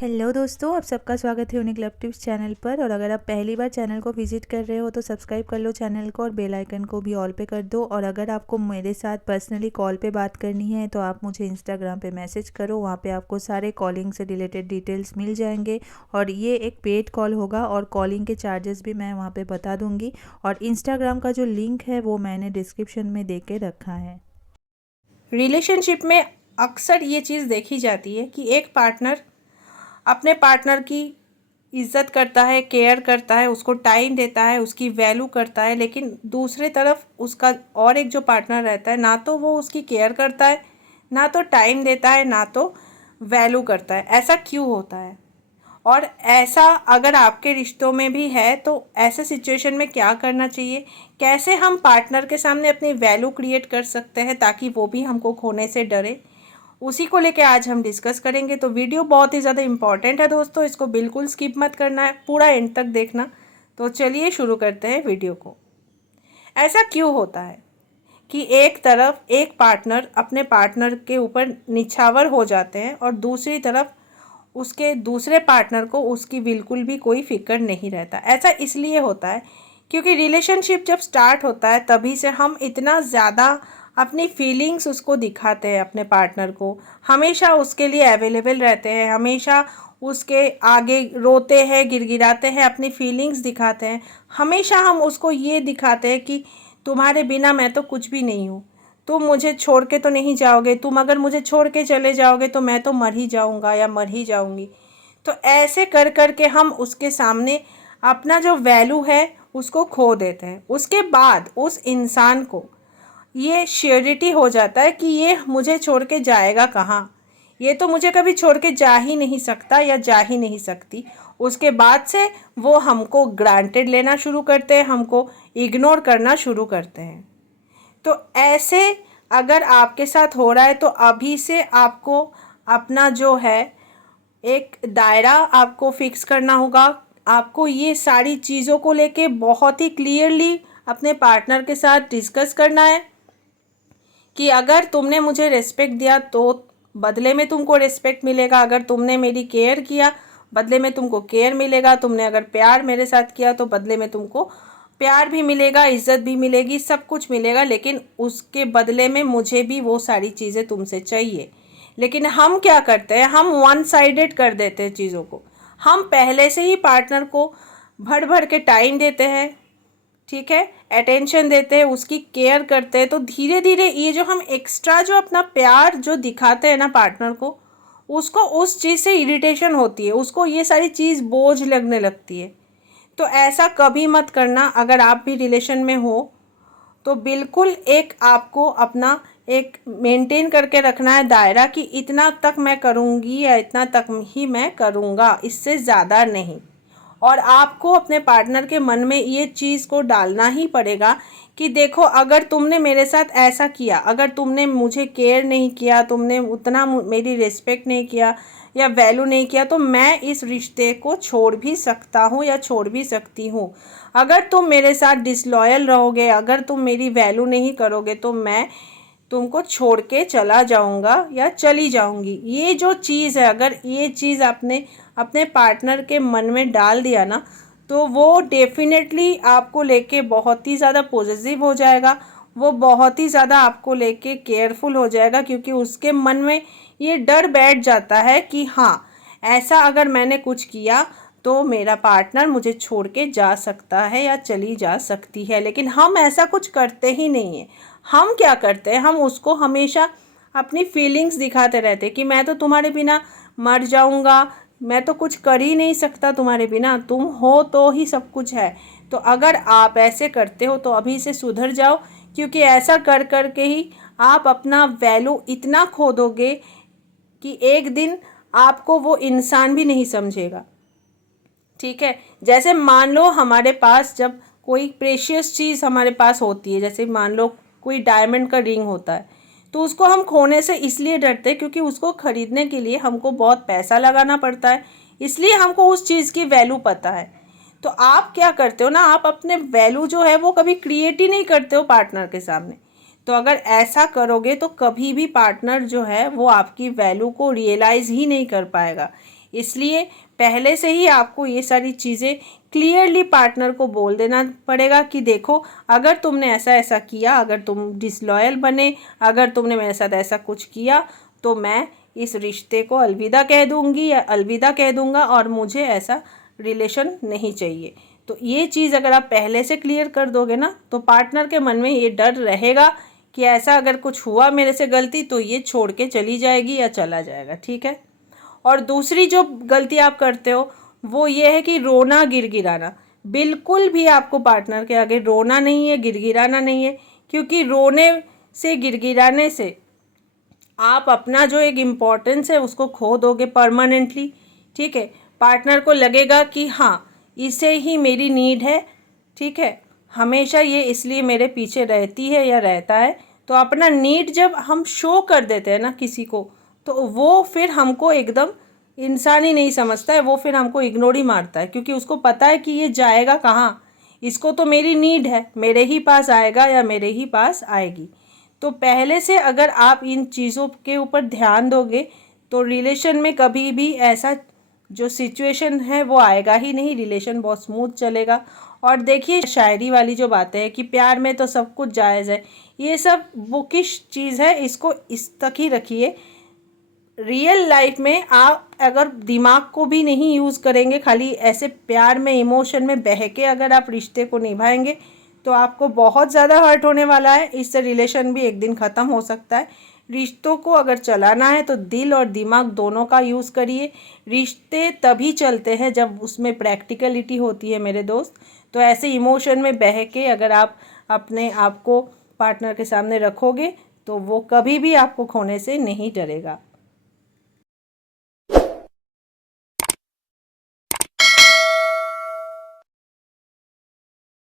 Hello दोस्तों, आप सबका स्वागत है यूनिक लव टिप्स चैनल पर। और अगर आप पहली बार चैनल को विजिट कर रहे हो तो सब्सक्राइब कर लो चैनल को और बेल आइकन को भी ऑल पे कर दो। और अगर आपको मेरे साथ पर्सनली कॉल पे बात करनी है तो आप मुझे इंस्टाग्राम पे मैसेज करो, वहाँ पे आपको सारे कॉलिंग से रिलेटेड डिटेल्स मिल जाएंगे। और ये एक पेड कॉल होगा और कॉलिंग के चार्जेस भी मैं वहाँ पर बता दूँगी। और इंस्टाग्राम का जो लिंक है वो मैंने डिस्क्रिप्शन में दे के रखा है। रिलेशनशिप में अक्सर ये चीज़ देखी जाती है कि एक पार्टनर अपने पार्टनर की इज्जत करता है, केयर करता है, उसको टाइम देता है, उसकी वैल्यू करता है, लेकिन दूसरे तरफ उसका और एक जो पार्टनर रहता है, ना तो वो उसकी केयर करता है, ना तो टाइम देता है, ना तो वैल्यू करता है। ऐसा क्यों होता है? और ऐसा अगर आपके रिश्तों में भी है तो ऐसे सिचुएशन में क्या करना चाहिए? कैसे हम पार्टनर के सामने अपनी वैल्यू क्रिएट कर सकते हैं ताकि वो भी हमको खोने से डरे? उसी को लेके आज हम डिस्कस करेंगे। तो वीडियो बहुत ही ज़्यादा इम्पॉर्टेंट है दोस्तों, इसको बिल्कुल स्किप मत करना है, पूरा एंड तक देखना। तो चलिए शुरू करते हैं वीडियो को। ऐसा क्यों होता है कि एक तरफ एक पार्टनर अपने पार्टनर के ऊपर निछावर हो जाते हैं और दूसरी तरफ उसके दूसरे पार्टनर को उसकी बिल्कुल भी कोई फिक्र नहीं रहता? ऐसा इसलिए होता है क्योंकि रिलेशनशिप जब स्टार्ट होता है तभी से हम इतना ज़्यादा अपनी फीलिंग्स उसको दिखाते हैं, अपने पार्टनर को हमेशा उसके लिए अवेलेबल रहते हैं, हमेशा उसके आगे रोते हैं, गिड़गिड़ाते हैं, अपनी फीलिंग्स दिखाते हैं। हमेशा हम उसको ये दिखाते हैं कि तुम्हारे बिना मैं तो कुछ भी नहीं हूँ, तुम मुझे छोड़ के तो नहीं जाओगे, तुम अगर मुझे छोड़ के चले जाओगे तो मैं तो मर ही जाऊँगा या मर ही जाऊँगी। तो ऐसे कर कर के हम उसके सामने अपना जो वैल्यू है उसको खो देते हैं। उसके बाद उस इंसान को ये श्योरिटी हो जाता है कि ये मुझे छोड़ के जाएगा कहाँ, ये तो मुझे कभी छोड़ के जा ही नहीं सकता या जा ही नहीं सकती। उसके बाद से वो हमको ग्रांटेड लेना शुरू करते हैं, हमको इग्नोर करना शुरू करते हैं। तो ऐसे अगर आपके साथ हो रहा है तो अभी से आपको अपना जो है एक दायरा आपको फिक्स करना होगा। आपको ये सारी चीज़ों को लेके बहुत ही क्लियरली अपने पार्टनर के साथ डिस्कस करना है कि अगर तुमने मुझे रिस्पेक्ट दिया तो बदले में तुमको रिस्पेक्ट मिलेगा, अगर तुमने मेरी केयर किया बदले में तुमको केयर मिलेगा, तुमने अगर प्यार मेरे साथ किया तो बदले में तुमको प्यार भी मिलेगा, इज्जत भी मिलेगी, सब कुछ मिलेगा। लेकिन उसके बदले में मुझे भी वो सारी चीज़ें तुमसे चाहिए। लेकिन हम क्या करते हैं, हम वन साइडेड कर देते हैं चीज़ों को। हम पहले से ही पार्टनर को भर भर के टाइम देते हैं, ठीक है, अटेंशन देते हैं, उसकी केयर करते हैं। तो धीरे धीरे ये जो हम एक्स्ट्रा जो अपना प्यार जो दिखाते हैं ना पार्टनर को, उसको उस चीज़ से इरिटेशन होती है, उसको ये सारी चीज़ बोझ लगने लगती है। तो ऐसा कभी मत करना। अगर आप भी रिलेशन में हो तो बिल्कुल एक आपको अपना एक मेंटेन करके रखना है दायरा कि इतना तक मैं करूँगी या इतना तक ही मैं करूँगा, इससे ज़्यादा नहीं। और आपको अपने पार्टनर के मन में ये चीज़ को डालना ही पड़ेगा कि देखो, अगर तुमने मेरे साथ ऐसा किया, अगर तुमने मुझे केयर नहीं किया, तुमने उतना मेरी रिस्पेक्ट नहीं किया या वैल्यू नहीं किया, तो मैं इस रिश्ते को छोड़ भी सकता हूँ या छोड़ भी सकती हूँ। अगर तुम मेरे साथ डिसलॉयल रहोगे, अगर तुम मेरी वैल्यू नहीं करोगे तो मैं तुमको छोड़ के चला जाऊंगा या चली जाऊंगी। ये जो चीज़ है, अगर ये चीज़ आपने अपने पार्टनर के मन में डाल दिया ना तो वो डेफिनेटली आपको लेके बहुत ही ज़्यादा पॉजिटिव हो जाएगा, वो बहुत ही ज़्यादा आपको लेके केयरफुल हो जाएगा, क्योंकि उसके मन में ये डर बैठ जाता है कि हाँ, ऐसा अगर मैंने कुछ किया तो मेरा पार्टनर मुझे छोड़ के जा सकता है या चली जा सकती है। लेकिन हम ऐसा कुछ करते ही नहीं हैं। हम क्या करते हैं, हम उसको हमेशा अपनी फीलिंग्स दिखाते रहते कि मैं तो तुम्हारे बिना मर जाऊंगा, मैं तो कुछ कर ही नहीं सकता तुम्हारे बिना, तुम हो तो ही सब कुछ है। तो अगर आप ऐसे करते हो तो अभी से सुधर जाओ, क्योंकि ऐसा कर कर के ही आप अपना वैल्यू इतना खो दोगे कि एक दिन आपको वो इंसान भी नहीं समझेगा, ठीक है। जैसे मान लो हमारे पास जब कोई प्रेशियस चीज़ हमारे पास होती है, जैसे मान लो कोई डायमंड का रिंग होता है, तो उसको हम खोने से इसलिए डरते हैं क्योंकि उसको ख़रीदने के लिए हमको बहुत पैसा लगाना पड़ता है, इसलिए हमको उस चीज़ की वैल्यू पता है। तो आप क्या करते हो ना, आप अपने वैल्यू जो है वो कभी क्रिएट ही नहीं करते हो पार्टनर के सामने। तो अगर ऐसा करोगे तो कभी भी पार्टनर जो है वो आपकी वैल्यू को रियलाइज़ ही नहीं कर पाएगा। इसलिए पहले से ही आपको ये सारी चीज़ें क्लियरली पार्टनर को बोल देना पड़ेगा कि देखो, अगर तुमने ऐसा ऐसा किया, अगर तुम डिसलॉयल बने, अगर तुमने मेरे साथ ऐसा कुछ किया, तो मैं इस रिश्ते को अलविदा कह दूंगी या अलविदा कह दूंगा और मुझे ऐसा रिलेशन नहीं चाहिए। तो ये चीज़ अगर आप पहले से क्लियर कर दोगे ना, तो पार्टनर के मन में ये डर रहेगा कि ऐसा अगर कुछ हुआ मेरे से गलती तो ये छोड़ के चली जाएगी या चला जाएगा, ठीक है। और दूसरी जो गलती आप करते हो वो ये है कि रोना गिड़गिड़ाना। बिल्कुल भी आपको पार्टनर के आगे रोना नहीं है, गिड़गिड़ाना नहीं है, क्योंकि रोने से गिड़गिड़ाने से आप अपना जो एक इम्पोर्टेंस है उसको खो दोगे परमानेंटली, ठीक है। पार्टनर को लगेगा कि हाँ, इसे ही मेरी नीड है, ठीक है, हमेशा ये इसलिए मेरे पीछे रहती है या रहता है। तो अपना नीड जब हम शो कर देते हैं ना किसी को, तो वो फिर हमको एकदम इंसान ही नहीं समझता है, वो फिर हमको इग्नोर ही मारता है, क्योंकि उसको पता है कि ये जाएगा कहाँ, इसको तो मेरी नीड है, मेरे ही पास आएगा या मेरे ही पास आएगी। तो पहले से अगर आप इन चीज़ों के ऊपर ध्यान दोगे तो रिलेशन में कभी भी ऐसा जो सिचुएशन है वो आएगा ही नहीं, रिलेशन बहुत स्मूथ चलेगा। और देखिए, शायरी वाली जो बातें हैं कि प्यार में तो सब कुछ जायज़ है, ये सब बुकिश चीज़ है, इसको इस तक ही रखिए। रियल लाइफ में आप अगर दिमाग को भी नहीं यूज़ करेंगे, खाली ऐसे प्यार में इमोशन में बह के अगर आप रिश्ते को निभाएंगे तो आपको बहुत ज़्यादा हर्ट होने वाला है। इससे रिलेशन भी एक दिन ख़त्म हो सकता है। रिश्तों को अगर चलाना है तो दिल और दिमाग दोनों का यूज़ करिए। रिश्ते तभी चलते हैं जब उसमें प्रैक्टिकलिटी होती है मेरे दोस्त। तो ऐसे इमोशन में बह के अगर आप अपने आप को पार्टनर के सामने रखोगे तो वो कभी भी आपको खोने से नहीं डरेगा।